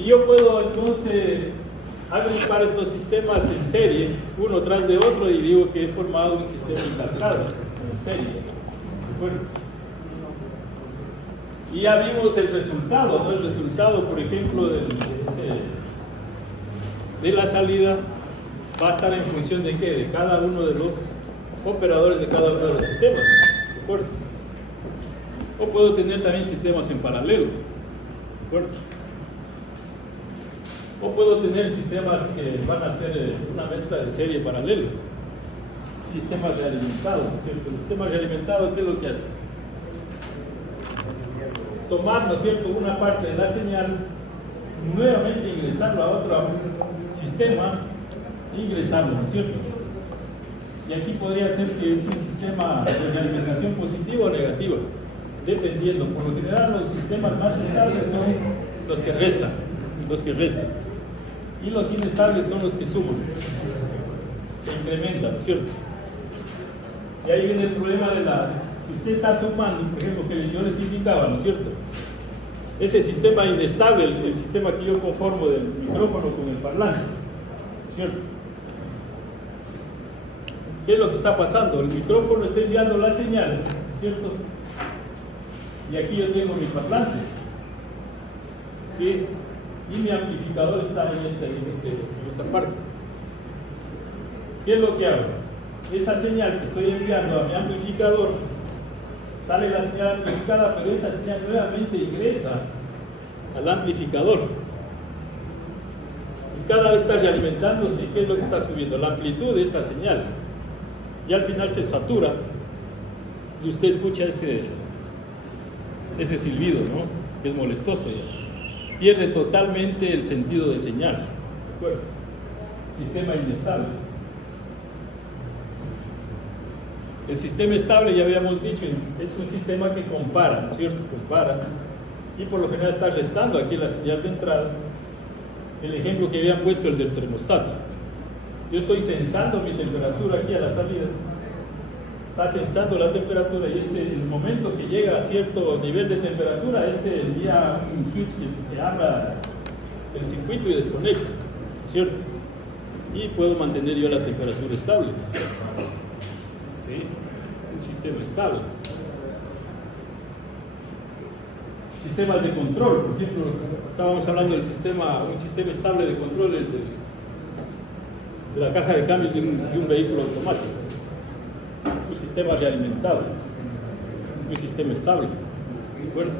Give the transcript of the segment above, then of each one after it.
Y yo puedo entonces agrupar estos sistemas en serie, uno tras de otro, y digo que he formado un sistema en cascada, en serie. ¿De acuerdo? Y ya vimos el resultado, ¿no? El resultado, por ejemplo, de la salida va a estar en función de qué, de cada uno de los operadores de cada uno de los sistemas. ¿De acuerdo? O puedo tener también sistemas en paralelo. ¿De acuerdo? O puedo tener sistemas que van a ser una mezcla de serie paralela. Sistemas realimentados, ¿no es cierto? El sistema realimentado, ¿qué es lo que hace? Tomar, ¿no es cierto?, una parte de la señal, nuevamente ingresarlo a otro sistema, ingresarlo, ¿no es cierto? Y aquí podría ser que es un sistema de realimentación positiva o negativa, dependiendo. Por lo general, los sistemas más estables son los que restan, y los inestables son los que suman, se incrementan, ¿no es cierto? Y ahí viene el problema de si usted está sumando, por ejemplo, que yo les indicaba, ¿no es cierto? Ese sistema inestable, el sistema que yo conformo del micrófono con el parlante, ¿no es cierto? ¿Qué es lo que está pasando? El micrófono está enviando la señal, ¿no es cierto? Y aquí yo tengo mi parlante, ¿sí? Y mi amplificador está en esta parte. ¿Qué es lo que hago? Esa señal que estoy enviando a mi amplificador, sale la señal amplificada, pero esta señal nuevamente ingresa al amplificador. Y cada vez está realimentándose. ¿Qué es lo que está subiendo? La amplitud de esta señal. Y al final se satura y usted escucha ese silbido, ¿no? Que es molestoso ya. Pierde totalmente el sentido de señal. ¿De acuerdo? Sistema inestable. El sistema estable, ya habíamos dicho, es un sistema que compara, ¿no es cierto? Compara, y por lo general está restando aquí la señal de entrada. El ejemplo que habían puesto, el del termostato. Yo estoy sensando mi temperatura aquí a la salida, está sensando la temperatura, y el momento que llega a cierto nivel de temperatura, envía un switch que abra el circuito y desconecta, ¿cierto? Y puedo mantener yo la temperatura estable. ¿Sí? Un sistema estable. Sistemas de control, por ejemplo, estábamos hablando del un sistema estable de control de la caja de cambios de un vehículo automático. Un sistema realimentado, un sistema estable. ¿De acuerdo?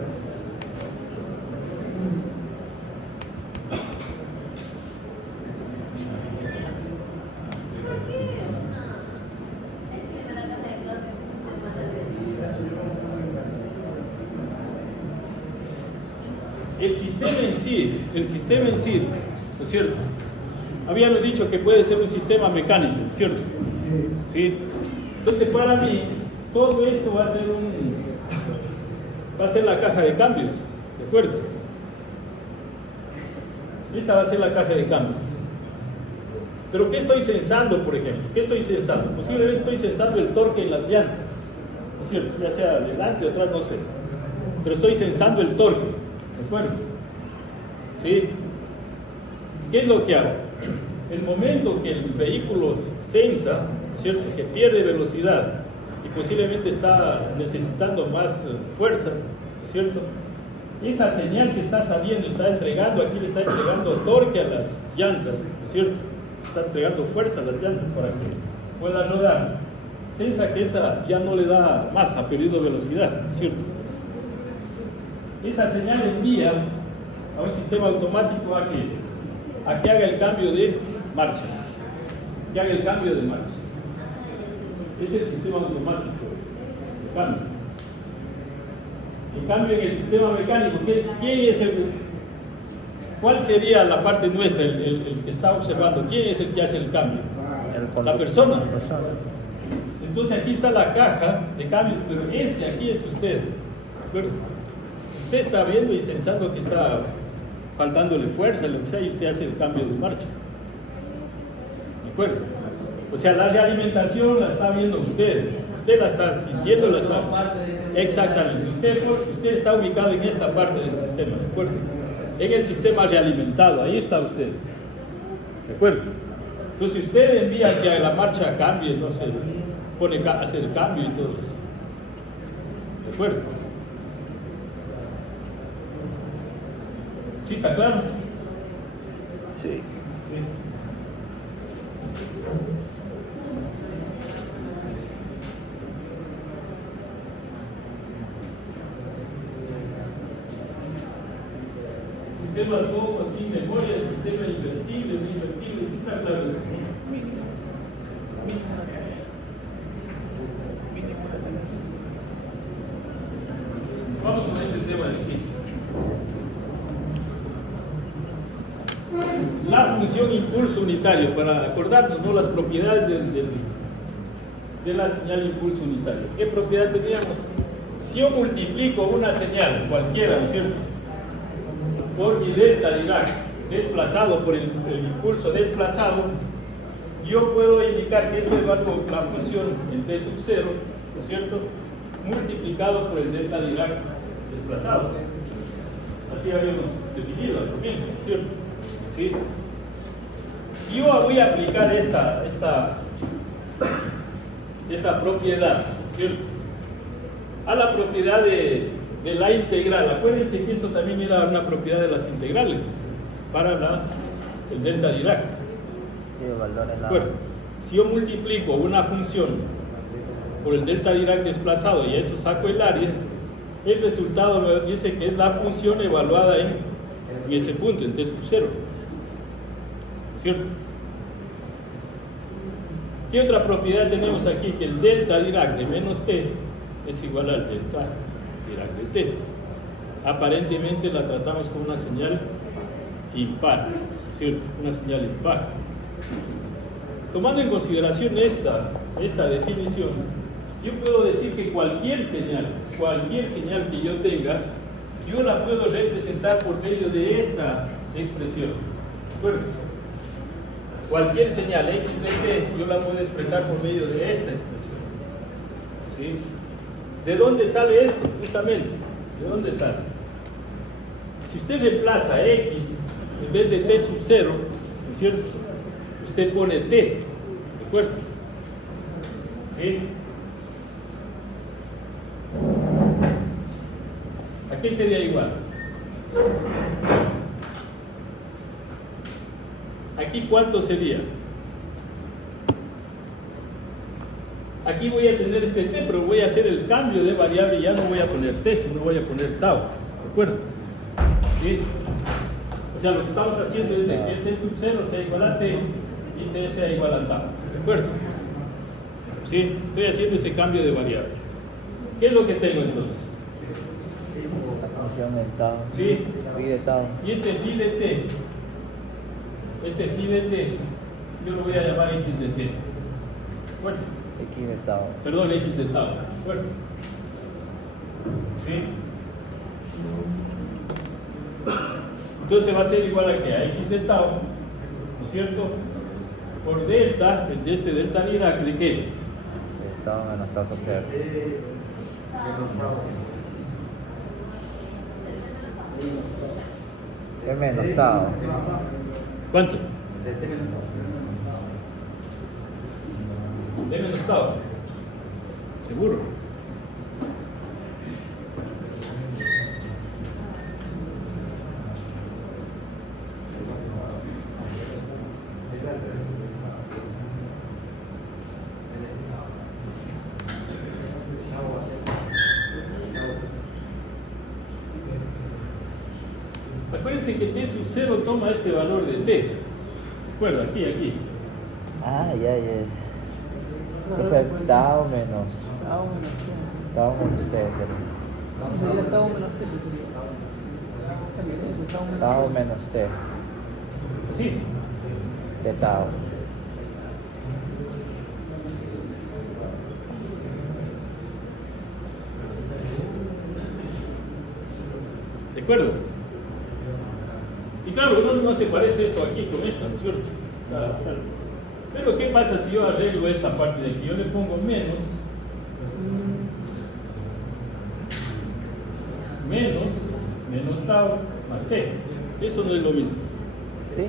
El sistema en sí, ¿no es cierto? Habíamos dicho que puede ser un sistema mecánico, ¿cierto? ¿Sí? Entonces, para mí, todo esto va a ser la caja de cambios, ¿de acuerdo? Esta va a ser la caja de cambios. Pero ¿qué estoy sensando, por ejemplo? ¿Qué estoy sensando? Posiblemente estoy sensando el torque en las llantas, ¿no es cierto? Ya sea adelante o atrás, no sé. Pero estoy sensando el torque, ¿de acuerdo? ¿Sí? ¿Qué es lo que hago? El momento que el vehículo sensa, ¿cierto?, que pierde velocidad y posiblemente está necesitando más fuerza, ¿cierto?, esa señal que está saliendo, está entregando, aquí le está entregando torque a las llantas, ¿cierto?, está entregando fuerza a las llantas para que pueda rodar. Sensa que esa ya no le da más, ha perdido velocidad, ¿cierto? Esa señal envía a un sistema automático a que haga el cambio de marcha. Que haga el cambio de marcha. Es el sistema automático de cambio. En cambio, en el sistema mecánico, ¿cuál sería la parte nuestra, el que está observando? ¿Quién es el que hace el cambio? La persona. Entonces aquí está la caja de cambios, pero aquí es usted. ¿De acuerdo? Usted está viendo y sensando que está faltándole fuerza, lo que sea, y usted hace el cambio de marcha. ¿De acuerdo? O sea, la realimentación la está viendo usted la está sintiendo, la está... Exactamente, usted está ubicado en esta parte del sistema, ¿de acuerdo? en el sistema realimentado. Ahí está usted. ¿De acuerdo? Entonces, si usted envía que la marcha cambie, no sé, pone a hacer el cambio y todo eso. ¿De acuerdo? ¿Sí está claro? Sí. Sí. Sistemas como sin memoria, sistema invertible, no invertible, sí está claro eso. Vamos con este tema de aquí. La función impulso unitario, para acordarnos, ¿no?, las propiedades de la señal impulso unitario. ¿Qué propiedad teníamos? Si yo multiplico una señal, cualquiera, ¿no es cierto?, por mi delta Dirac desplazado por el impulso desplazado, yo puedo indicar que eso evalúo la función en t sub 0, ¿no es cierto?, multiplicado por el delta Dirac desplazado. Así habíamos definido al comienzo, ¿no es cierto? ¿Sí? Si yo voy a aplicar esa propiedad, ¿no es cierto?, a la propiedad de la integral. Acuérdense que esto también era una propiedad de las integrales para el delta Dirac. Sí, el valor en la... Bueno, si yo multiplico una función por el delta Dirac desplazado y a eso saco el área, el resultado me dice que es la función evaluada en ese punto, en t sub 0. ¿Cierto? ¿Qué otra propiedad tenemos aquí? Que el delta Dirac de menos t es igual al delta Dirac de t. Aparentemente la tratamos como una señal impar, ¿cierto? Una señal impar. Tomando en consideración esta definición, yo puedo decir que cualquier señal que yo tenga, yo la puedo representar por medio de esta expresión. ¿De acuerdo? Cualquier señal x de t, yo la puedo expresar por medio de esta expresión. ¿Sí? ¿De dónde sale esto? Justamente, ¿de dónde sale? Si usted reemplaza x en vez de t sub 0, ¿no es cierto?, usted pone t, ¿de acuerdo? ¿Sí? ¿A qué sería igual? ¿Aquí cuánto sería? Aquí voy a tener este t, pero voy a hacer el cambio de variable y ya no voy a poner t, sino voy a poner tau. ¿De acuerdo? ¿Sí? O sea, lo que estamos haciendo es de que t sub 0 sea igual a t y t sea igual a tau. ¿De acuerdo? ¿Sí? Estoy haciendo ese cambio de variable. ¿Qué es lo que tengo entonces? La función del tau. ¿Sí? Phi de tau. Y este phi de t, yo lo voy a llamar x de t. ¿De acuerdo? X de tau. Perdón, x de tau. ¿De acuerdo? ¿Sí? Entonces va a ser igual a que a x de tau, ¿no es cierto?, por delta, de este delta Dirac, ¿de qué? De tau menos tau sub 0. ¿Qué menos tau? ¿Cuánto? De menos tau. ¿Seguro? Acuérdense que t sub 0 toma este valor de t. ¿De acuerdo? Aquí. Ah, ya. Es el tau menos t sería. Sería tau menos t. También es un Tau menos t ¿Sí? de tau. ¿De acuerdo? Y claro, no se parece esto aquí con esto, ¿no es cierto? Claro. Pero ¿qué pasa si yo arreglo esta parte de aquí? Yo le pongo menos tau más t. Eso no es lo mismo. ¿Sí?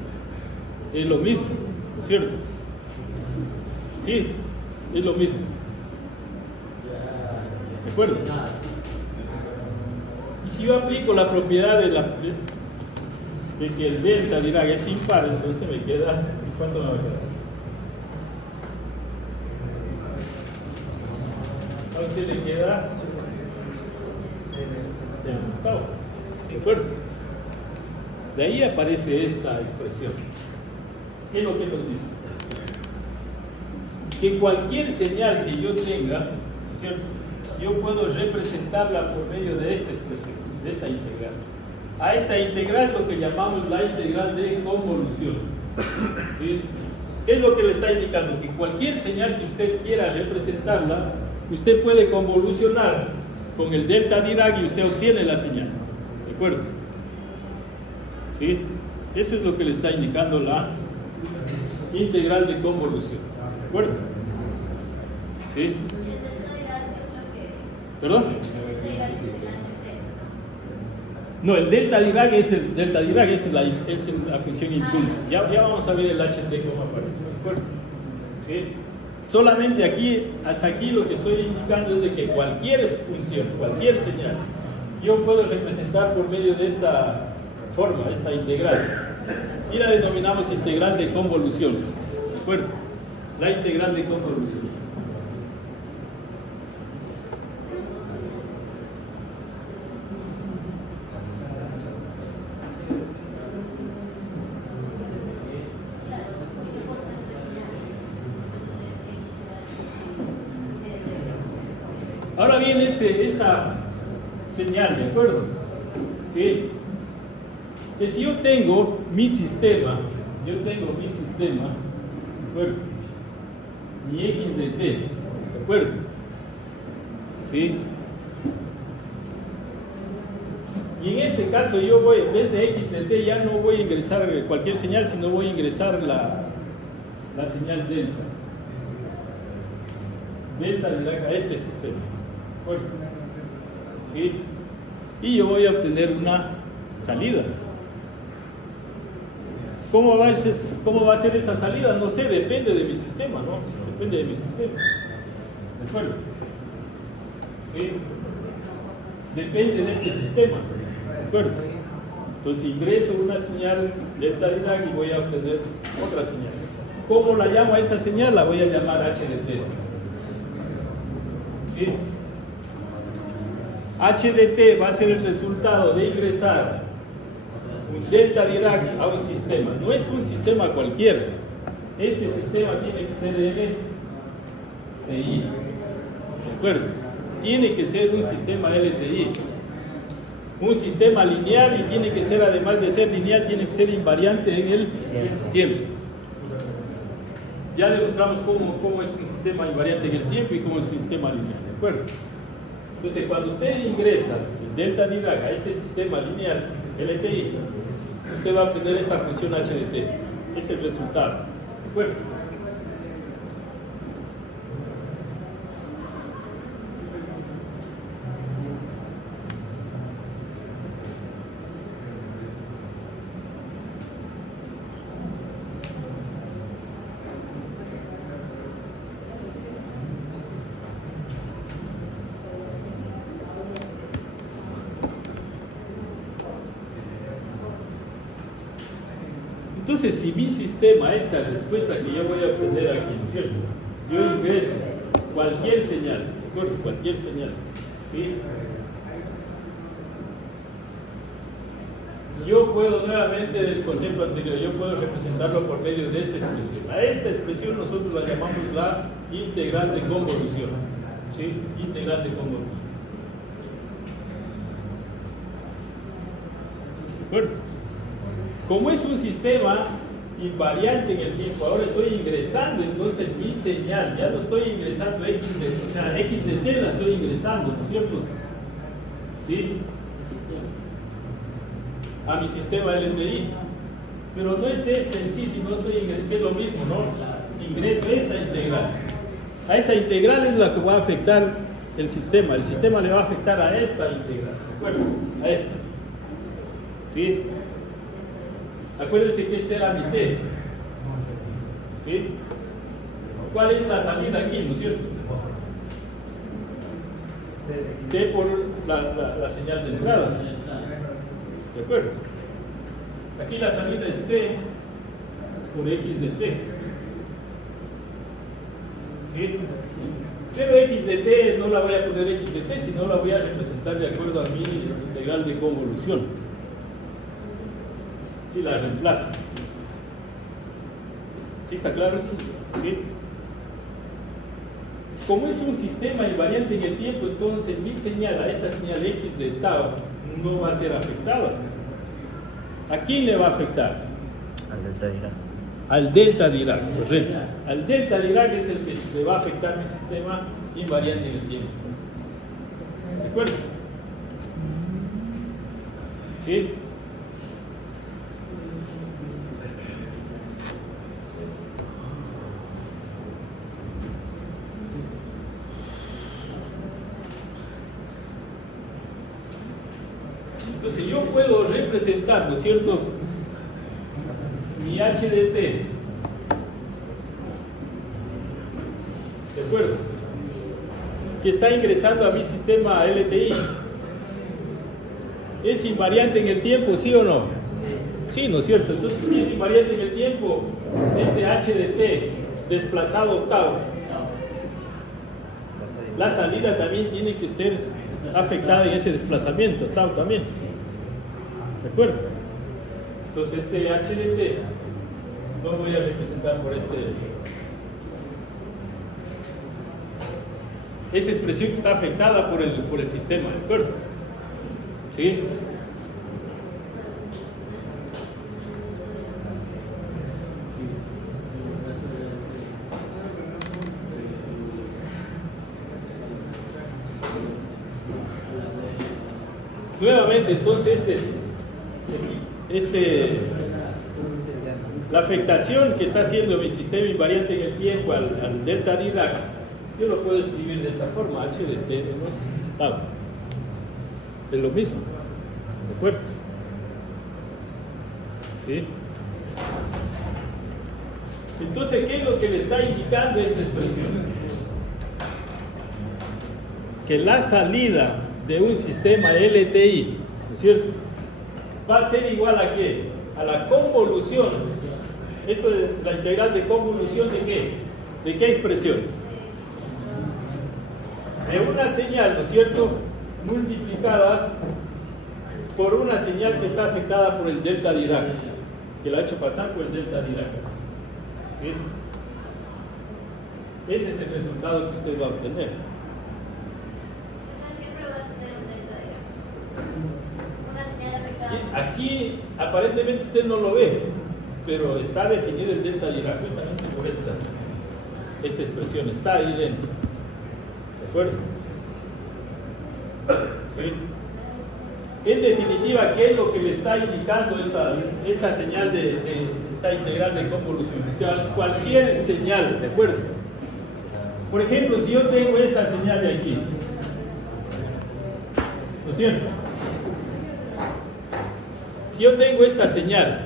Es lo mismo, ¿no es cierto? Sí, es lo mismo. ¿De acuerdo? Y si yo aplico la propiedad de que el delta Dirac es impar, entonces me queda, ¿cuánto me va a quedar? A usted le queda el octavo, ¿de acuerdo? De ahí aparece esta expresión. ¿Qué es lo que nos dice? Que cualquier señal que yo tenga, ¿no es cierto?, yo puedo representarla por medio de esta expresión, de esta integral. A esta integral es lo que llamamos la integral de convolución. ¿Sí? ¿Qué es lo que le está indicando? Que cualquier señal que usted quiera representarla, usted puede convolucionar con el delta Dirac y usted obtiene la señal. ¿De acuerdo? ¿Sí? Eso es lo que le está indicando la integral de convolución. ¿De acuerdo? ¿Sí? ¿Perdón? No, el delta Dirac es la función impulso. Ya vamos a ver el HT cómo aparece. ¿De acuerdo? ¿Sí? Solamente aquí, hasta aquí lo que estoy indicando es de que cualquier función, cualquier señal, yo puedo representar por medio de esta forma, esta integral. Y la denominamos integral de convolución. ¿De acuerdo? La integral de convolución. Ahora bien, esta señal, ¿de acuerdo? ¿Sí? Que si yo tengo mi sistema, ¿de acuerdo? Mi x de t, ¿de acuerdo? ¿Sí? Y en este caso yo voy, en vez de x de t, ya no voy a ingresar cualquier señal, sino voy a ingresar la señal delta. Delta Dirac a este sistema. ¿De acuerdo? ¿Sí? Y yo voy a obtener una salida. ¿Cómo va a ser esa salida? No sé, depende de mi sistema, ¿no? Depende de mi sistema. ¿De acuerdo? ¿Sí? Depende de este sistema. ¿De acuerdo? Entonces ingreso una señal delta Dirac y voy a obtener otra señal. ¿Cómo la llamo a esa señal? La voy a llamar h de t. ¿Sí? H de t va a ser el resultado de ingresar un delta Dirac a un sistema. No es un sistema cualquiera. Este sistema tiene que ser LTI. ¿De acuerdo? Tiene que ser un sistema LTI. Un sistema lineal, y tiene que ser, además de ser lineal, tiene que ser invariante en el tiempo. Ya demostramos cómo es un sistema invariante en el tiempo y cómo es un sistema lineal. ¿De acuerdo? Entonces, cuando usted ingresa el delta Dirac a este sistema lineal LTI, usted va a obtener esta función h de t. Es el resultado. ¿De acuerdo? Entonces, si mi sistema, esta respuesta que yo voy a obtener aquí, ¿no es cierto? Yo ingreso cualquier señal, ¿de acuerdo? Cualquier señal, ¿sí? Yo puedo, nuevamente del concepto anterior, yo puedo representarlo por medio de esta expresión. A esta expresión nosotros la llamamos la integral de convolución, ¿sí? Integral de convolución. ¿De acuerdo? Como es un sistema invariante en el tiempo, ahora estoy ingresando entonces mi señal, ya no estoy ingresando x de t la estoy ingresando, ¿no es cierto? ¿Sí? A mi sistema LTI. Pero no es esto en sí, sino es lo mismo, ¿no? Ingreso esta integral. A esa integral es la que va a afectar el sistema le va a afectar a esta integral, ¿de acuerdo? A esta. ¿Sí? Acuérdense que este era mi T. ¿Sí? ¿Cuál es la salida aquí, no es cierto? T por la señal de entrada. ¿De acuerdo? Aquí la salida es T por X de T. ¿Sí? Pero X de T no la voy a poner X de T, sino la voy a representar de acuerdo a mi integral de convolución. Si la reemplazo. ¿Sí está claro esto? ¿Sí? Como es un sistema invariante en el tiempo, entonces mi señal, a esta señal X de tau, no va a ser afectada. ¿A quién le va a afectar? Al delta Dirac. Al delta Dirac, correcto. Al delta Dirac es el que le va a afectar mi sistema invariante en el tiempo. ¿De acuerdo? ¿Sí? Entonces yo puedo representar, ¿no es cierto?, mi h de t, ¿de acuerdo?, que está ingresando a mi sistema LTI. ¿Es invariante en el tiempo, sí o no? Sí, ¿no es cierto? Entonces, si es invariante en el tiempo, este h de t desplazado tau, la salida también tiene que ser afectada en ese desplazamiento, tau también. ¿De acuerdo? Entonces este h de t lo voy a representar por esa expresión que está afectada por el sistema, ¿de acuerdo? ¿Sí? Nuevamente, entonces, la afectación que está haciendo mi sistema invariante en el tiempo al delta Dirac, yo lo puedo escribir de esta forma, h de t menos tau. Es lo mismo, ¿de acuerdo? ¿Sí? Entonces, ¿qué es lo que le está indicando esta expresión? Que la salida de un sistema LTI, ¿no es cierto?, va a ser igual a ¿qué? A la convolución. Esto es la integral de convolución de ¿qué? ¿De qué expresiones? De una señal, ¿no es cierto?, multiplicada por una señal que está afectada por el delta Dirac, que la ha hecho pasar por el delta Dirac. ¿Sí? Ese es el resultado que usted va a obtener. Sí, aquí aparentemente usted no lo ve, pero está definido el delta Dirac justamente por esta expresión, está ahí dentro. ¿De acuerdo? ¿Sí? En definitiva, ¿qué es lo que le está indicando esta señal esta integral de convolución? Cualquier señal, ¿de acuerdo? Por ejemplo, si yo tengo esta señal de aquí, ¿no es cierto? Si yo tengo esta señal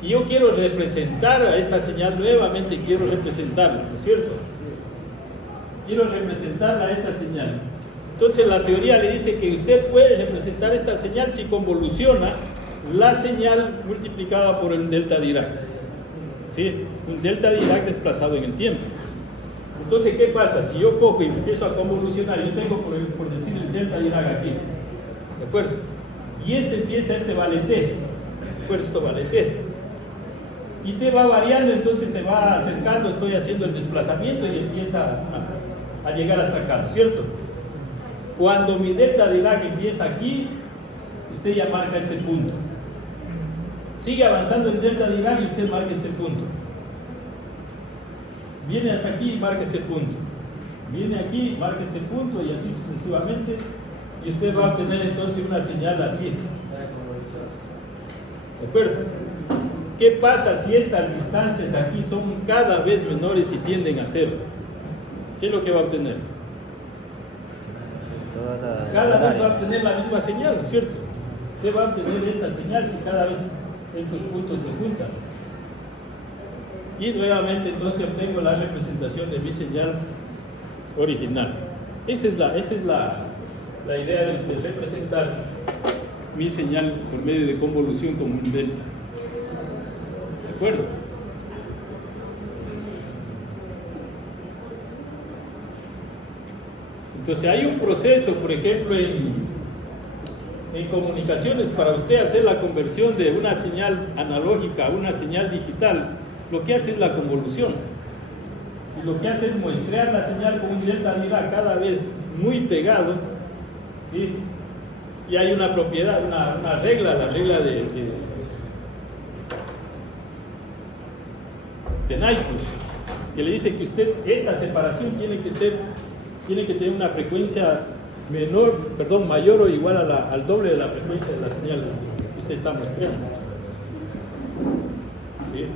y yo quiero representar a esta señal nuevamente, quiero representarla, ¿no es cierto? Quiero representarla a esa señal. Entonces la teoría le dice que usted puede representar esta señal si convoluciona la señal multiplicada por el delta Dirac. ¿Sí? Un delta Dirac desplazado en el tiempo. Entonces, ¿qué pasa? Si yo cojo y empiezo a convolucionar, yo tengo por decir el delta Dirac aquí, ¿de acuerdo? Y este vale t, ¿de acuerdo? Esto vale t. Y t va variando, entonces se va acercando, estoy haciendo el desplazamiento y empieza a llegar hasta acá, ¿no es cierto? Cuando mi delta Dirac empieza aquí, usted ya marca este punto. Sigue avanzando el delta Dirac y usted marca este punto. Viene hasta aquí y marca ese punto. Viene aquí, marca este punto y así sucesivamente. Y usted va a obtener entonces una señal así. ¿De acuerdo? ¿Qué pasa si estas distancias aquí son cada vez menores y tienden a cero? ¿Qué es lo que va a obtener? Cada vez va a obtener la misma señal, ¿no es cierto? Usted va a obtener esta señal si cada vez estos puntos se juntan. Y nuevamente entonces obtengo la representación de mi señal original. Esa es la idea de representar mi señal por medio de convolución como un delta. ¿De acuerdo? Entonces hay un proceso, por ejemplo, en comunicaciones, para usted hacer la conversión de una señal analógica a una señal digital, lo que hace es la convolución. Y lo que hace es muestrear la señal con un delta Dirac cada vez muy pegado, ¿sí? Y hay una propiedad, una regla, la regla de Nyquist, que le dice que usted, esta separación tiene que tener una frecuencia mayor o igual al doble de la frecuencia de la señal que usted está muestreando. ¿Sí?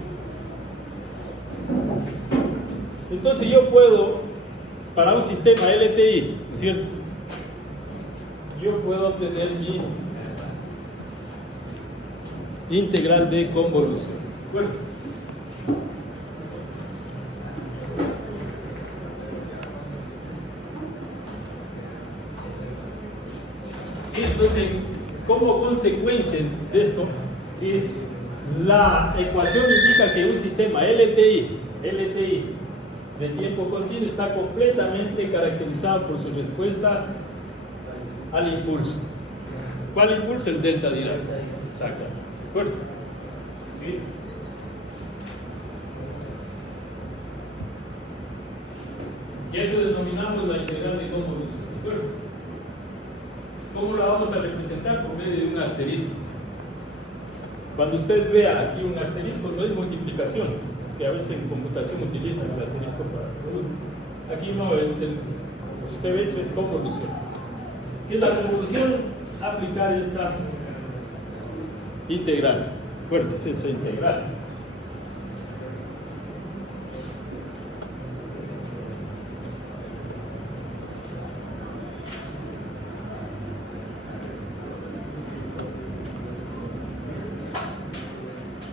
Entonces yo puedo, para un sistema LTI, ¿no es cierto? Yo puedo obtener mi integral de convolución. Bueno. Sí, entonces, como consecuencia de esto, ¿sí? La ecuación indica que un sistema LTI de tiempo continuo está completamente caracterizado por su respuesta al impulso. ¿Cuál impulso? El delta Dirac. Exacto. ¿De acuerdo? ¿Sí? Y eso denominamos la integral de convolución. ¿De acuerdo? ¿Cómo la vamos a representar? Por medio de un asterisco. Cuando usted vea aquí un asterisco, no es multiplicación, que a veces en computación utilizan el asterisco para... Aquí no es usted ve, esto es convolución. ¿Qué es la convolución? Aplicar esta integral. Acuérdense, esa integral.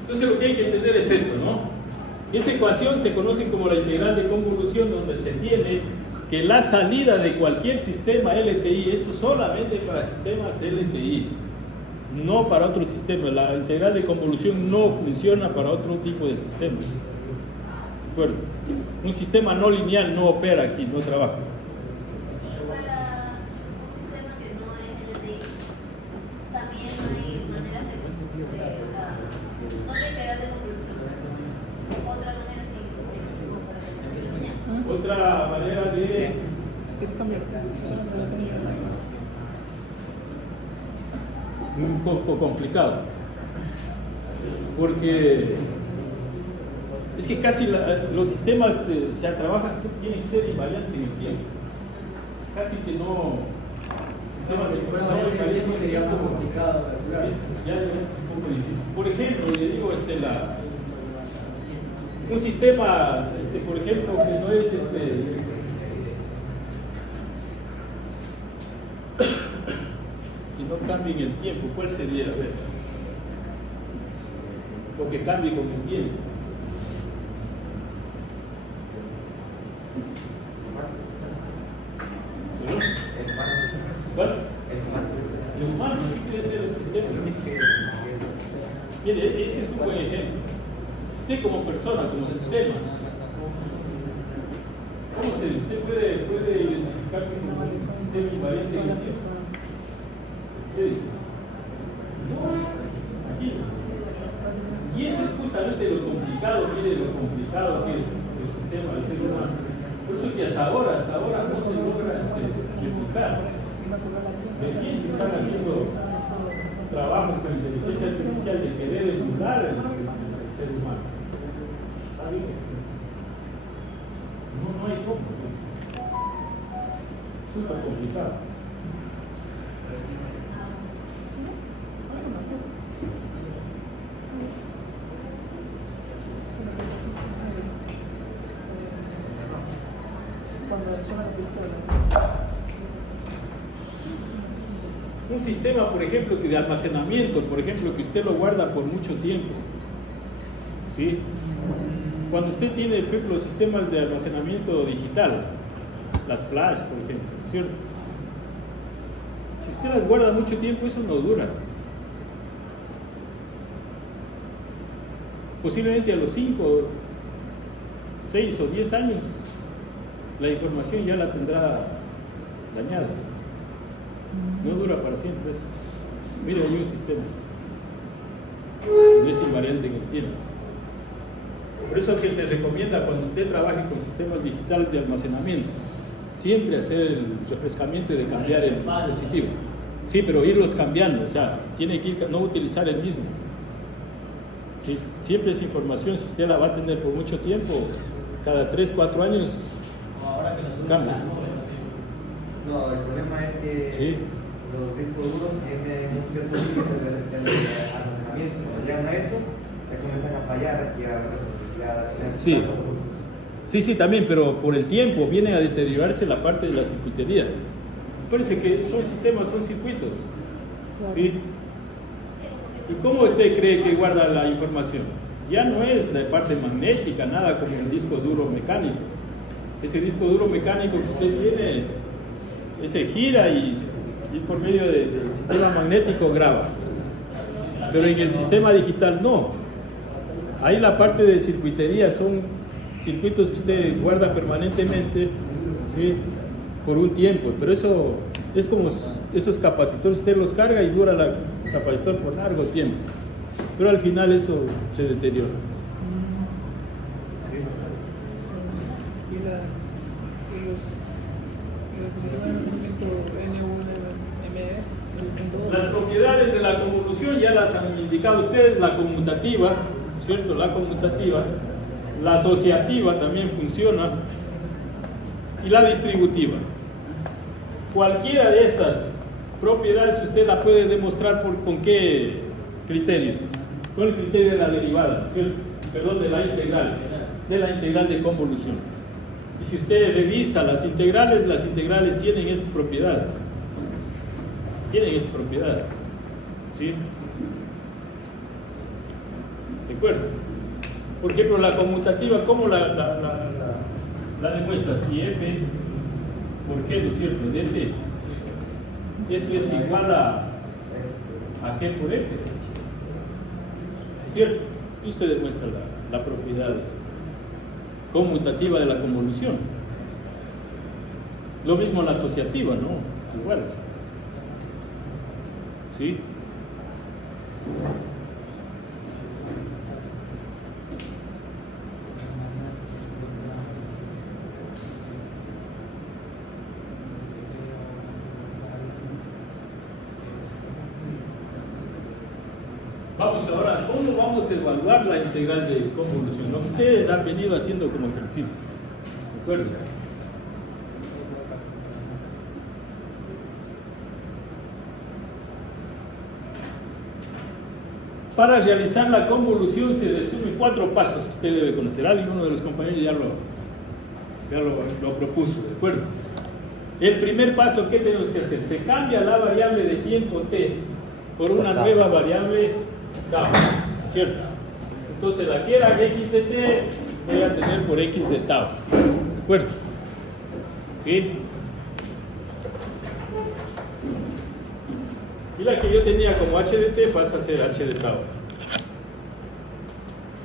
Entonces lo que hay que entender es esto, ¿no? Esa ecuación se conoce como la integral de convolución, donde se tiene que la salida de cualquier sistema LTI, esto solamente para sistemas LTI, no para otros sistemas. La integral de convolución no funciona para otro tipo de sistemas. ¿De acuerdo? Un sistema no lineal no opera aquí, no trabaja. Otra manera de un poco complicado, porque es que casi los sistemas se trabajan, tienen que ser invariantes en el tiempo. Casi que no sistemas de invariantes sería complicado. Ya es un poco difícil. Por ejemplo, le digo un sistema, por ejemplo, que no es que no cambie en el tiempo, ¿cuál sería? A ver. O que cambie con el tiempo. ¿Cuál? El humano, sí puede ser el sistema. Mire, ese es un buen ejemplo. Usted como persona, como sistema, ¿cómo se dice? ¿Usted puede identificarse como un sistema invariante en el tiempo? ¿Qué dice? Aquí. Y eso es justamente lo complicado, mire lo complicado que es el sistema del ser humano. Por eso que hasta ahora no se logra replicar. Recién se están haciendo trabajos con inteligencia artificial de querer emular el ser humano. ¿Está bien? No hay cómo. Súper complicado. un sistema, por ejemplo, de almacenamiento, por ejemplo, que usted lo guarda por mucho tiempo, ¿sí? Cuando usted tiene, por ejemplo, los sistemas de almacenamiento digital, las flash, por ejemplo, ¿cierto? Si usted las guarda mucho tiempo, eso no dura. Posiblemente a los 5, 6 o 10 años, la información ya la tendrá dañada. No dura para siempre eso. Mire, hay un sistema. No es invariante en el tiempo. Por eso que se recomienda cuando usted trabaje con sistemas digitales de almacenamiento, siempre hacer el refrescamiento y de cambiar el dispositivo. Sí, pero irlos cambiando, o sea, tiene que no utilizar el mismo. ¿Sí? Siempre esa información, si usted la va a tener por mucho tiempo, cada 3, 4 años, cambia. No, el problema es que Sí. los discos duros tienen un cierto límite de almacenamiento. Cuando llegan a eso, ya comienzan a fallar y a Sí. Sí, también, pero por el tiempo viene a deteriorarse la parte de la circuitería. Parece que son sistemas, son circuitos. ¿Sí? ¿Y cómo usted cree que guarda la información? Ya no es la parte magnética, nada como el disco duro mecánico. Ese disco duro mecánico que usted tiene, ese gira y es por medio del sistema magnético graba. Pero en el sistema digital no. Ahí la parte de circuitería son circuitos que usted guarda permanentemente, ¿sí? Por un tiempo, pero eso es como estos capacitores, usted los carga y dura el capacitor por largo tiempo, pero al final eso se deteriora. Sí. Y los dispositivos de almacenamiento NVMe, Las propiedades de la convolución ya las han indicado ustedes, la conmutativa, ¿cierto? La conmutativa, la asociativa también funciona y la distributiva. Cualquiera de estas propiedades usted la puede demostrar con qué criterio. Con el criterio de la derivada, ¿cierto? Perdón, de la integral de convolución. Y si usted revisa las integrales tienen estas propiedades. Tienen estas propiedades. ¿Sí? ¿De acuerdo? Por ejemplo, la conmutativa, ¿cómo la demuestra? Si f por qué, ¿no es cierto? Dt. Esto es igual a g por f. ¿Es cierto? Y usted demuestra la propiedad conmutativa de la convolución. Lo mismo la asociativa, ¿no? Igual. ¿Sí? Vamos ahora, ¿cómo vamos a evaluar la integral de convolución? Lo que ustedes han venido haciendo como ejercicio. ¿De acuerdo? Para realizar la convolución se resumen 4 pasos que usted debe conocer. Alguno de los compañeros ya lo propuso, ¿de acuerdo? El primer paso, ¿qué tenemos que hacer? Se cambia la variable de tiempo t por una nueva variable k, ¿cierto? Entonces la que era x de t voy a tener por x de tau, ¿de acuerdo? ¿Sí? Y la que yo tenía como h de t pasa a ser h de tau.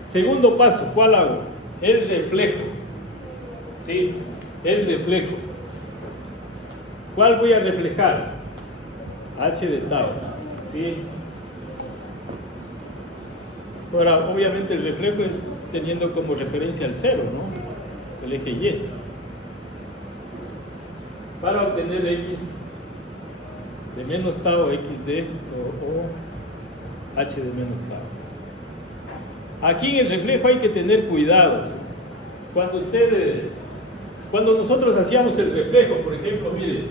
Segundo paso, ¿cuál hago? El reflejo. ¿Sí? El reflejo. ¿Cuál voy a reflejar? H de tau. ¿Sí? Ahora, obviamente el reflejo es teniendo como referencia el cero, ¿no? El eje Y. Para obtener x de menos tau, x de o h de menos tau. Aquí en el reflejo hay que tener cuidado. Cuando nosotros hacíamos el reflejo, por ejemplo, mire,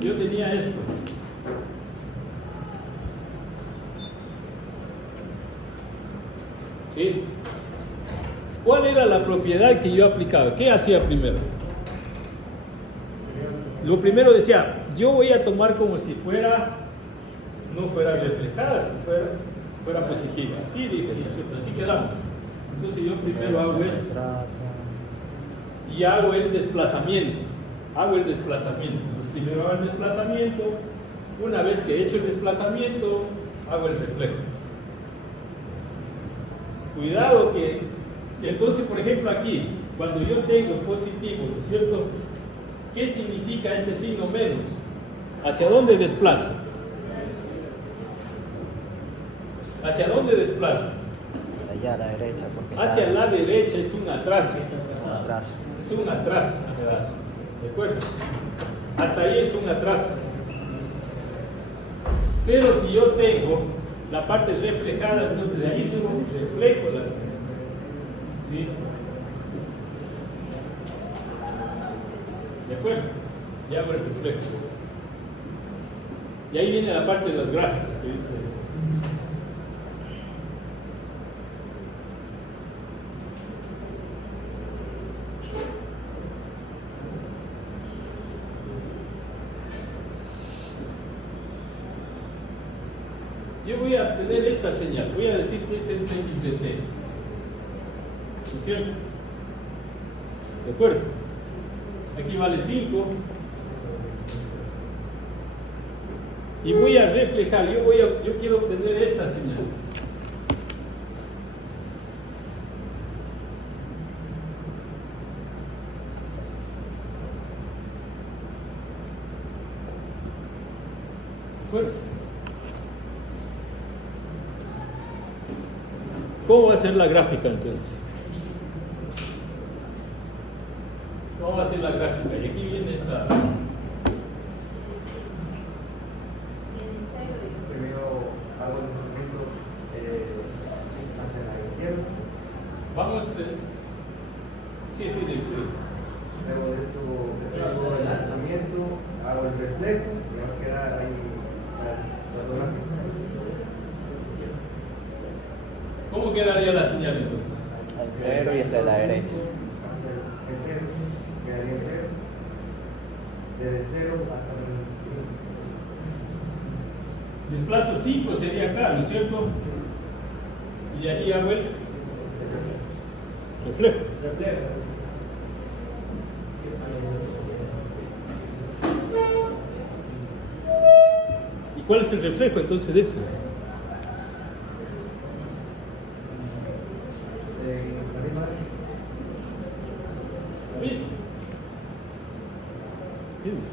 yo tenía esto. ¿Sí? ¿Cuál era la propiedad que yo aplicaba? ¿Qué hacía primero? Lo primero decía, yo voy a tomar como si fuera no fuera reflejada, si fuera positiva. Así dije, ¿no es cierto? Así quedamos. Entonces yo primero hago esto y hago el desplazamiento. Entonces primero hago el desplazamiento. Una vez que he hecho el desplazamiento, hago el reflejo. Cuidado que, entonces por ejemplo aquí, cuando yo tengo positivo, ¿no es cierto? ¿Qué significa este signo menos? ¿Hacia dónde desplazo? ¿Hacia dónde desplazo? Allá a la derecha. Porque Hacia la derecha es un atraso. atrás. Es un atraso. ¿De acuerdo? Hasta ahí es un atraso. Pero si yo tengo la parte reflejada, entonces de ahí tengo un reflejo de la señal. ¿Sí? ¿De acuerdo? Ya hago el reflejo. Y ahí viene la parte de las gráficas que dice. Yo voy a tener esta señal, voy a decir que es en XDT. ¿No es cierto? ¿De acuerdo? Aquí vale 5. Y voy a reflejar, yo quiero obtener esta señal. ¿De acuerdo? ¿Cómo va a ser la gráfica entonces? ¿Cómo va a ser la gráfica? Y aquí viene esta. Primero hago el movimiento hacia la izquierda. Vamos. Sí. Luego de eso hago el lanzamiento, hago el reflejo, se va a quedar ahí la gráfica. ¿Cómo quedaría la señal entonces? En cero y hacia la derecha. En cero, quedaría en cero. Desde cero hasta el Desplazo 5 sería acá, ¿no es cierto? Y de ahí hago el reflejo. ¿Y cuál es el reflejo entonces de eso? ¿Lo mismo? Fíjense.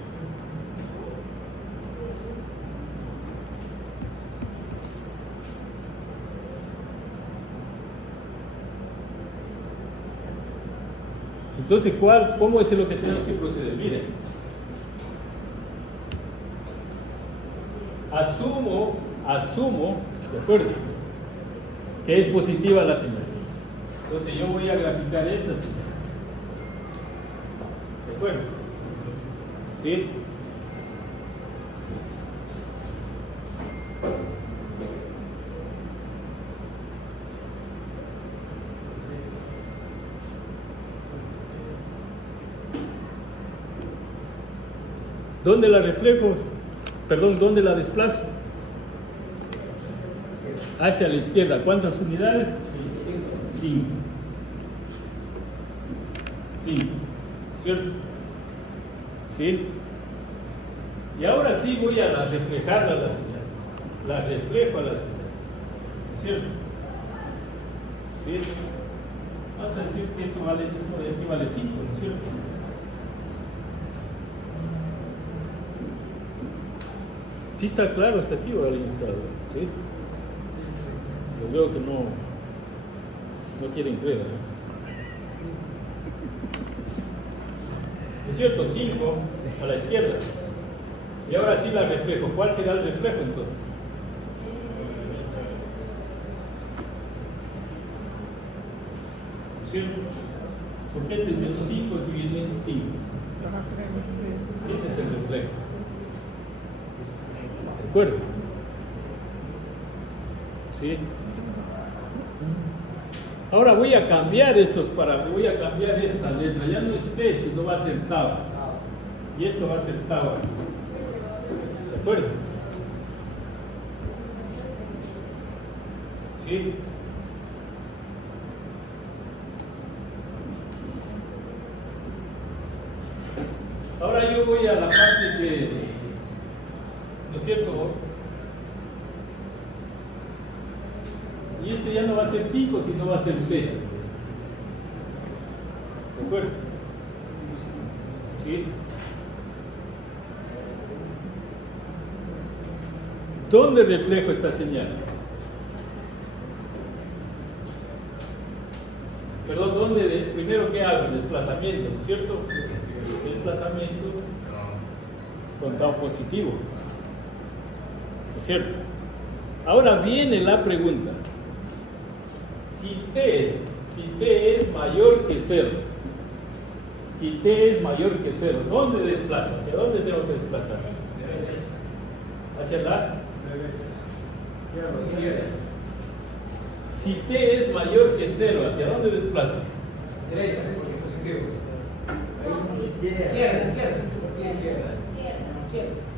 Entonces, ¿cómo es lo que tenemos que proceder? Miren, asumo, ¿de acuerdo? Que es positiva la señal. Entonces yo voy a graficar esta señal. ¿De acuerdo? ¿Sí? ¿Dónde la reflejo? Perdón, ¿dónde la desplazo? Hacia la izquierda. ¿Cuántas unidades? 5. 5. ¿Cierto? ¿Sí? Y ahora sí voy a reflejarla a la señal. La reflejo a la señal. ¿Cierto? ¿Sí? Vamos a decir que esto de aquí vale 5, ¿no es cierto? ¿Sí está claro hasta aquí o alguien está? ¿Sí? Yo veo que no quieren creer. ¿Es cierto? 5 a la izquierda. Y ahora sí la reflejo. ¿Cuál será el reflejo entonces? ¿Cierto? Porque este es menos 5, aquí viene 5. Ese es el reflejo. ¿De acuerdo? ¿Sí? Ahora voy a cambiar voy a cambiar esta letra. Ya no es T, sino va a ser Tau. Y esto va a ser Tau. ¿De acuerdo? ¿Sí? Ahora yo voy a la parte que, ¿no es cierto? Y este ya no va a ser 5, sino va a ser T. ¿De acuerdo? ¿Sí? ¿Dónde reflejo esta señal? Perdón, ¿dónde? Primero, ¿qué hago? Desplazamiento, ¿no es cierto? Desplazamiento contado positivo, ¿no es cierto? Ahora viene la pregunta: si T es mayor que 0, si T es mayor que 0, ¿dónde desplazo? ¿Hacia dónde tengo que desplazar? Hacia la si T es mayor que 0, ¿hacia dónde desplazo? Derecha, positivo. Izquierda.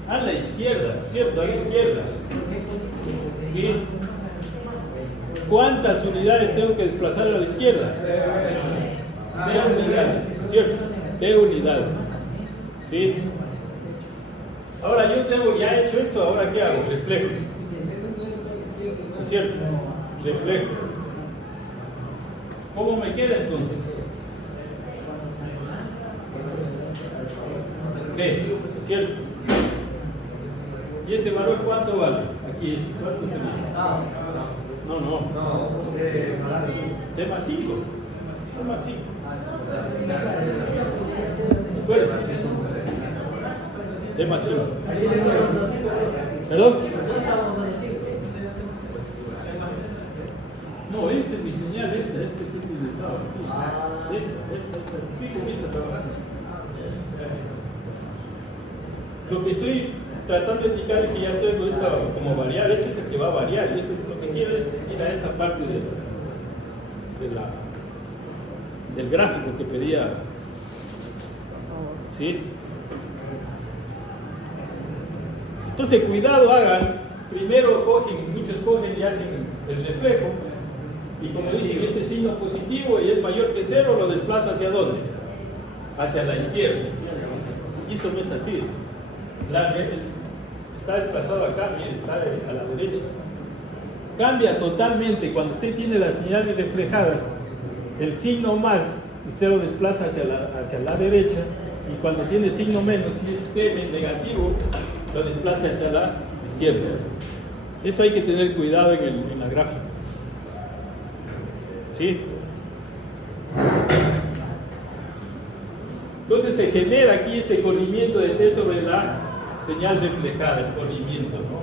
A la izquierda, ¿cierto? A la izquierda. ¿Sí? ¿Cuántas unidades tengo que desplazar a la izquierda? T unidades, ¿cierto? T unidades. ¿Sí? Ahora yo tengo ya hecho esto, ¿ahora qué hago? Reflejo. ¿No es cierto? Reflejo. ¿Cómo me queda entonces? B, ¿no es cierto? ¿Y este valor cuánto vale? Aquí, ¿cuánto sería? No. T más 5. T más 5. ¿De acuerdo? T más 5. ¿Perdón? No, esta es mi señal, esta es el trabajo. Estoy con esta trabajando. Lo que estoy tratando de indicar es que ya estoy con esta como variar, este es el que va a variar, y lo que quiero es ir a esta parte del gráfico que pedía. ¿Sí? Entonces, cuidado, hagan, primero muchos cogen y hacen el reflejo, y como dicen, este signo positivo y es mayor que 0, lo desplazo ¿hacia dónde? Hacia la izquierda. Y esto no es así. Está desplazado acá, mire, está a la derecha. Cambia totalmente cuando usted tiene las señales reflejadas. El signo más, usted lo desplaza hacia la derecha, y cuando tiene signo menos, si es T negativo, lo desplaza hacia la izquierda. Eso hay que tener cuidado en la gráfica. ¿Sí? Entonces se genera aquí este corrimiento de T sobre la señal reflejada, el corrimiento, ¿no?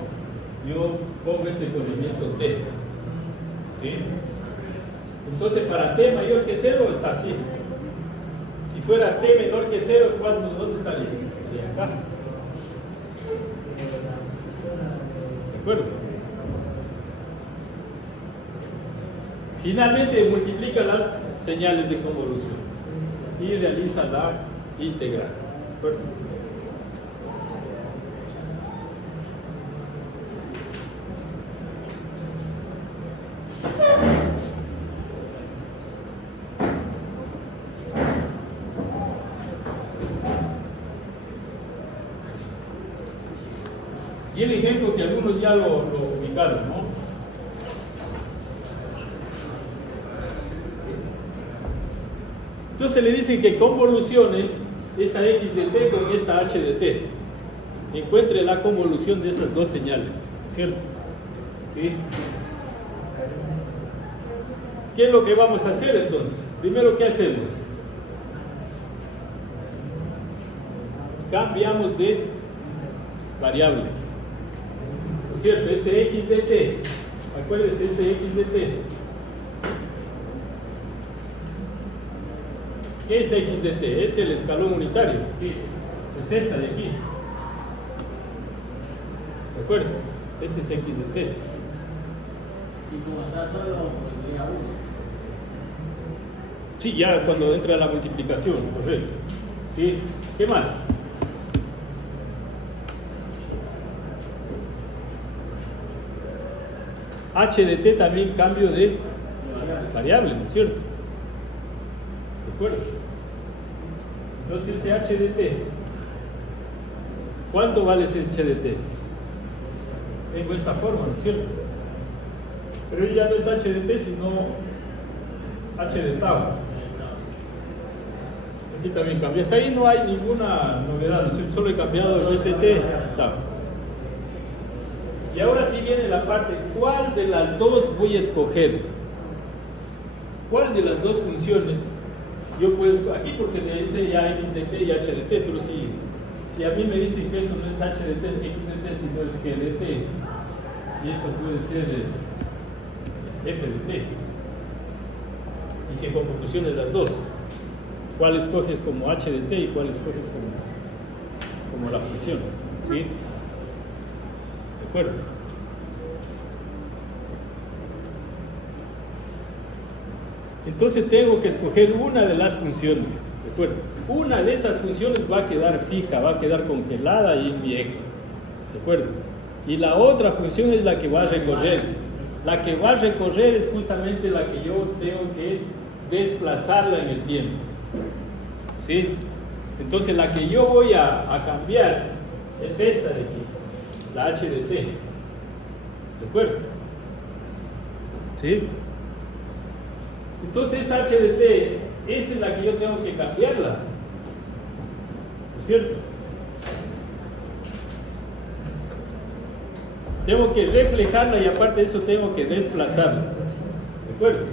Yo pongo este corrimiento T. ¿Sí? Entonces para T mayor que 0 está así. Si fuera T menor que 0, ¿dónde estaría? De acá. ¿De acuerdo? Finalmente multiplica las señales de convolución y realiza la integral. ¿De acuerdo? Y el ejemplo que algunos ya lo ubicaron, ¿no? Entonces le dicen que convolucione esta x de t con esta h de t. Encuentre la convolución de esas dos señales, ¿cierto? ¿Sí? ¿Qué es lo que vamos a hacer entonces? Primero, ¿qué hacemos? Cambiamos de variable. ¿No es cierto? Este x de t, acuérdense, este x de t. ¿Qué es x de t? Es el escalón unitario. Es esta de aquí. ¿De acuerdo? Ese es x de t. Y como está solo, podría 1. Sí, ya cuando entra la multiplicación, correcto. ¿Sí? ¿Qué más? H de t también cambio de variable, ¿no es cierto? ¿De acuerdo? Entonces ese H de t, ¿cuánto vale ese H de t? Tengo esta forma, ¿no es cierto? Pero ya no es H de t, sino H de tau. Aquí también cambia. Hasta ahí no hay ninguna novedad, ¿no es cierto? Solo he cambiado en vez de t, tau. Y ahora sí viene la parte, ¿cuál de las dos voy a escoger? ¿Cuál de las dos funciones yo puedo, aquí porque me dice ya x de t y h de t, pero si a mí me dicen que esto no es h de t, x de t, sino es g de t, y esto puede ser f de t, y que con conclusiones las dos, ¿cuál escoges como h de t y cuál escoges como la función? ¿Sí? ¿De acuerdo? Entonces tengo que escoger una de las funciones, ¿de acuerdo? Una de esas funciones va a quedar fija, va a quedar congelada ahí en mi eje, ¿de acuerdo? Y la otra función es la que va a recorrer. La que va a recorrer es justamente la que yo tengo que desplazarla en el tiempo, ¿sí? Entonces la que yo voy a cambiar es esta de aquí, la h de t, ¿de acuerdo? ¿Sí? Entonces esta h de t, esta es la que yo tengo que cambiarla, ¿no es cierto? Tengo que reflejarla y aparte de eso tengo que desplazarla, ¿de acuerdo?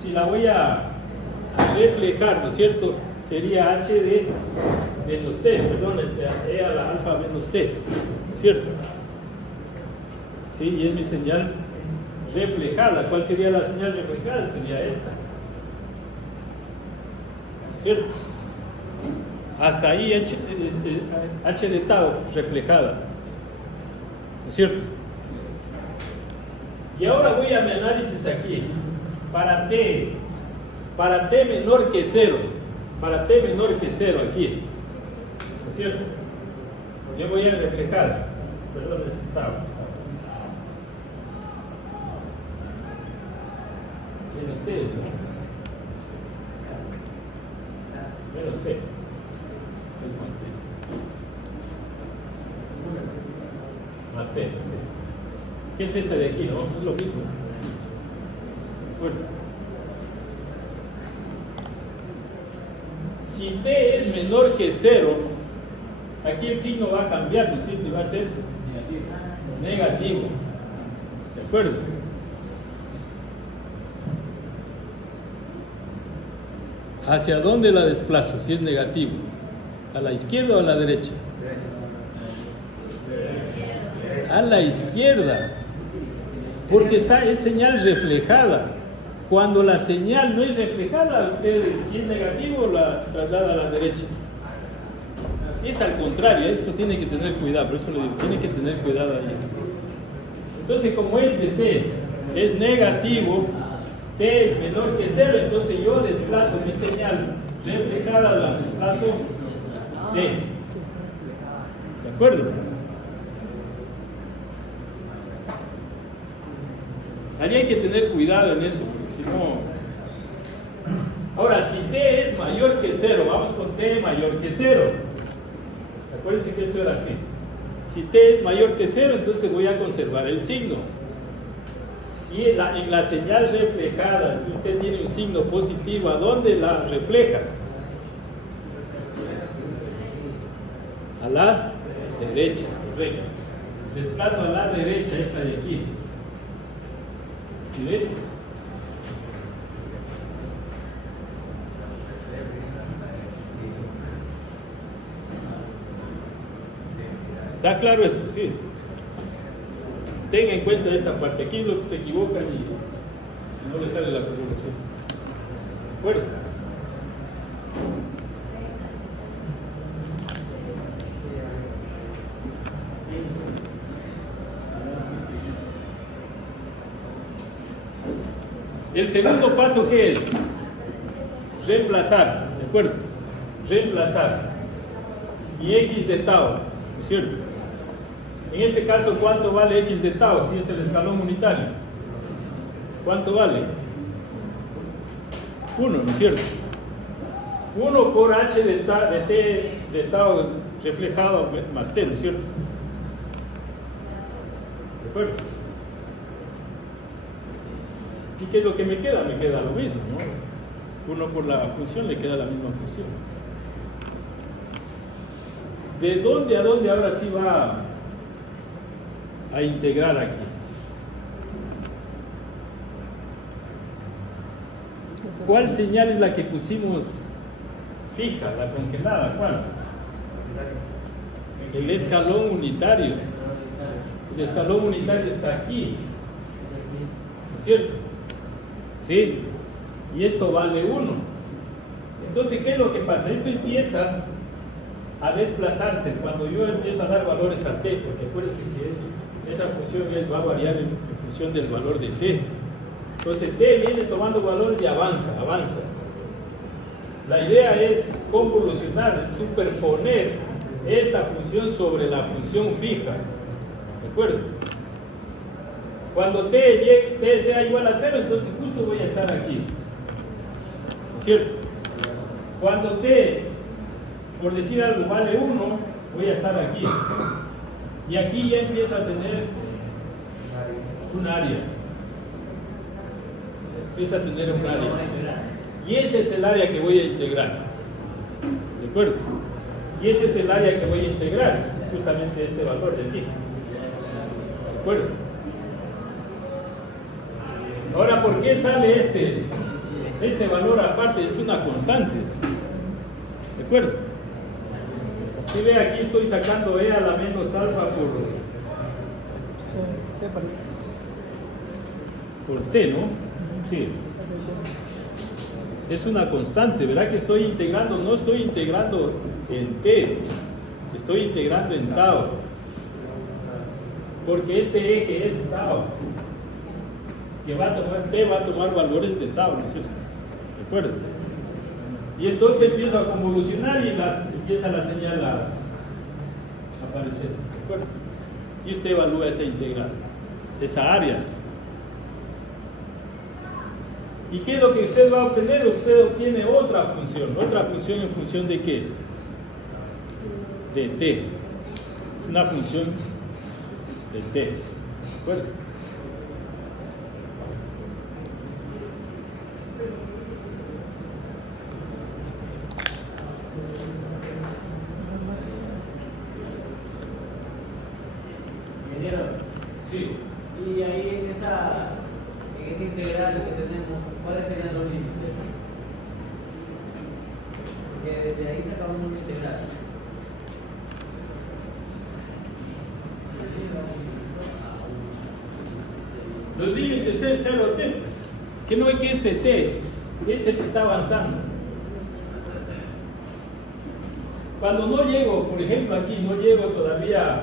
Si la voy a reflejar, ¿no es cierto? Sería h de menos t, perdón, e a la alfa menos t, ¿no es cierto? Sí, y es mi señal reflejada. ¿Cuál sería la señal reflejada? Sería esta, ¿no es cierto? Hasta ahí h de tau reflejada, ¿no es cierto? Y ahora voy a mi análisis aquí, para t menor que 0, para t menor que 0 aquí, ¿no es cierto? Yo voy a reflejar, perdón, es tau. Menos t, ¿no? Menos t. Es más t. Más t, más t. ¿Qué es esta de aquí, no? Es lo mismo. Bueno. Si t es menor que 0, aquí el signo va a cambiar, ¿no es cierto? Y va a ser negativo. ¿De acuerdo? ¿Hacia dónde la desplazo si es negativo? ¿A la izquierda o a la derecha? A la izquierda. Porque es señal reflejada. Cuando la señal no es reflejada, usted, si es negativo, la traslada a la derecha. Es al contrario, eso tiene que tener cuidado, por eso le digo, tiene que tener cuidado ahí. Entonces, como es de t es negativo, t es menor que 0, entonces yo desplazo mi señal reflejada, la desplazo t. ¿De acuerdo? Ahí hay que tener cuidado en eso, porque si no... Ahora, si t es mayor que 0, vamos con t mayor que 0. Acuérdense que esto era así. Si t es mayor que 0, entonces voy a conservar el signo. Si en la señal reflejada usted tiene un signo positivo, ¿a dónde la refleja? A la derecha, correcto. Desplazo a la derecha esta de aquí. ¿Sí ven? ¿Está claro esto? Sí. Tenga en cuenta esta parte. Aquí es lo que se equivocan y no le sale la conclusión. ¿De acuerdo? El segundo paso, ¿qué es? Reemplazar, ¿de acuerdo? reemplazar. Y x de tau, ¿no es cierto? En este caso, ¿cuánto vale x de tau si es el escalón unitario? ¿Cuánto vale? 1, ¿no es cierto? 1 por h de t de tau reflejado más t, ¿no es cierto? ¿De acuerdo? ¿Y qué es lo que me queda? Me queda lo mismo, ¿no? 1 por la función le queda la misma función. ¿De dónde a dónde ahora sí va a integrar aquí? ¿Cuál señal es la que pusimos fija, la congelada? ¿Cuál? El escalón unitario. El escalón unitario está aquí, ¿no es cierto? ¿Sí? Y esto vale 1. Entonces, ¿qué es lo que pasa? Esto empieza a desplazarse cuando yo empiezo a dar valores a t, porque acuérdense que esa función va a variar en función del valor de t. Entonces t viene tomando valores y avanza. La idea es convolucionar, es superponer esta función sobre la función fija. ¿De acuerdo? Cuando t sea igual a 0, entonces justo voy a estar aquí. ¿No es cierto? Cuando t, por decir algo, vale 1, voy a estar aquí. Y aquí ya empiezo a tener un área. Empiezo a tener un área. Y ese es el área que voy a integrar. ¿De acuerdo? Y ese es el área que voy a integrar. Es justamente este valor de aquí. ¿De acuerdo? Ahora, ¿por qué sale este valor aparte? Es una constante. ¿De acuerdo? Si ve aquí estoy sacando e a la menos alfa por t, ¿no? Sí. Es una constante, ¿verdad? Que estoy integrando, no estoy integrando en t, estoy integrando en tau. Porque este eje es tau. Que va a tomar t, va a tomar valores de tau, ¿no es cierto? ¿De acuerdo? Y entonces empiezo a convolucionar y empieza la señal a aparecer. ¿De acuerdo? Y usted evalúa esa integral, esa área. ¿Y qué es lo que usted va a obtener? Usted obtiene otra función en función de ¿qué? De t. Es una función de t. ¿De acuerdo? Sí. Y ahí en ese integral que tenemos, ¿cuáles serían los límites? Porque desde ahí sacamos un integral. Los límites es 0t. Que no es que este t es el que está avanzando. Cuando no llego, por ejemplo aquí, no llego todavía.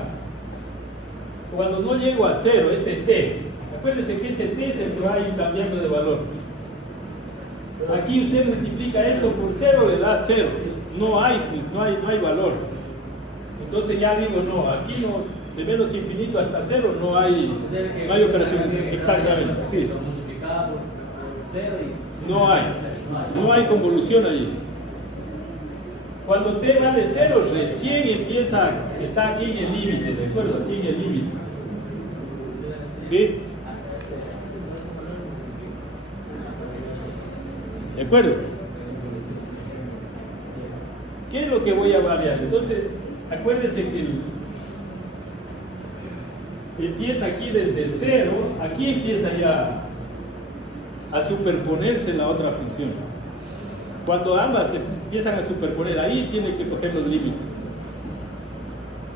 Cuando no llego a 0, este t, acuérdense que este t es el que va a ir cambiando de valor. Aquí usted multiplica esto por 0, le da 0. No hay valor. Entonces ya digo, no, aquí no, de menos infinito hasta 0 no hay operación. Exactamente, sí. No hay convolución ahí. Cuando t vale 0, recién está aquí en el límite, ¿de acuerdo? Aquí en el límite. ¿Sí? ¿De acuerdo? ¿Qué es lo que voy a variar? Entonces, acuérdense que empieza aquí desde 0, aquí empieza ya a superponerse la otra función. Cuando ambas se empiezan a superponer, ahí tiene que coger los límites.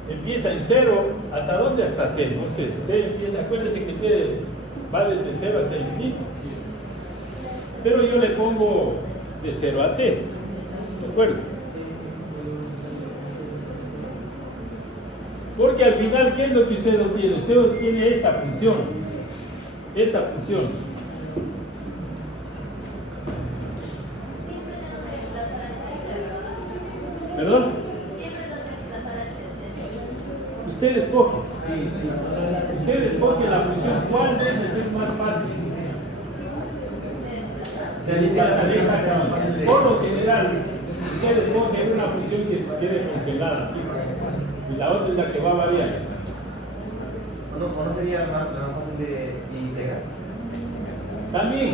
Empieza en 0, ¿hasta dónde? Hasta t, no sé. T empieza, acuérdense que t va desde 0 hasta infinito. Pero yo le pongo de 0 a t, ¿de acuerdo? Porque al final, ¿qué es lo que usted obtiene? Usted obtiene esta función. Esta función. Usted escoge. Usted escoge la función. ¿Cuál de esas es más fácil? Se desplaza exactamente. Por lo general, usted escoge una función que se quede congelada, fija, y la otra es la que va a variar. ¿No sería más fácil de integrar? También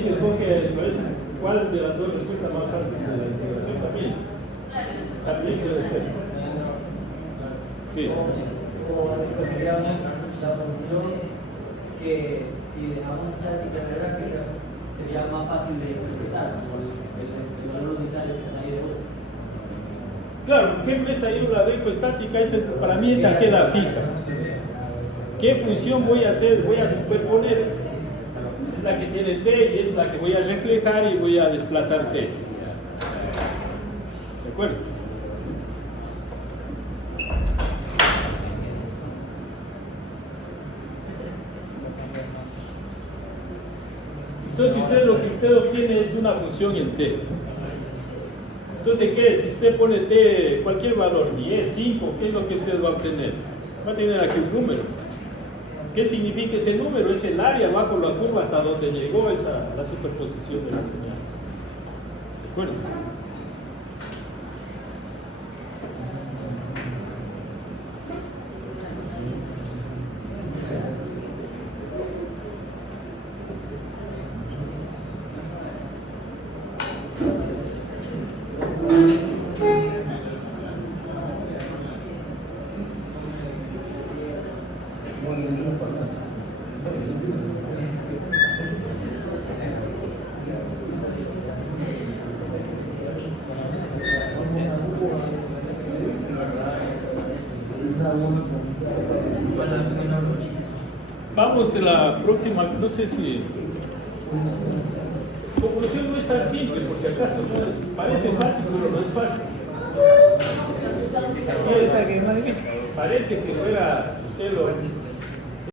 se escoge a veces cuál de las dos resulta más fácil de la integración también puede ser. Sí. O la función que si dejamos estática gráfica sería más fácil de interpretar, como el valor unitario que nadie puede. Claro, por ejemplo, esta Y la dejo estática, para mí esa queda fija. ¿Qué función voy a hacer? Voy a superponer. Es la que tiene T y es la que voy a reflejar y voy a desplazar T. ¿De acuerdo? Entonces lo que usted obtiene es una función en T. Entonces, ¿qué es? Si usted pone T, cualquier valor, 10, 5, ¿qué es lo que usted va a obtener? Va a tener aquí un número. ¿Qué significa ese número? Es el área bajo la curva hasta donde llegó la superposición de las señales. ¿De acuerdo? Vamos a la próxima, no sé si... Conclusión no es tan simple, por si acaso, ¿no? Parece fácil, pero no es fácil. Así es. Parece que fuera usted lo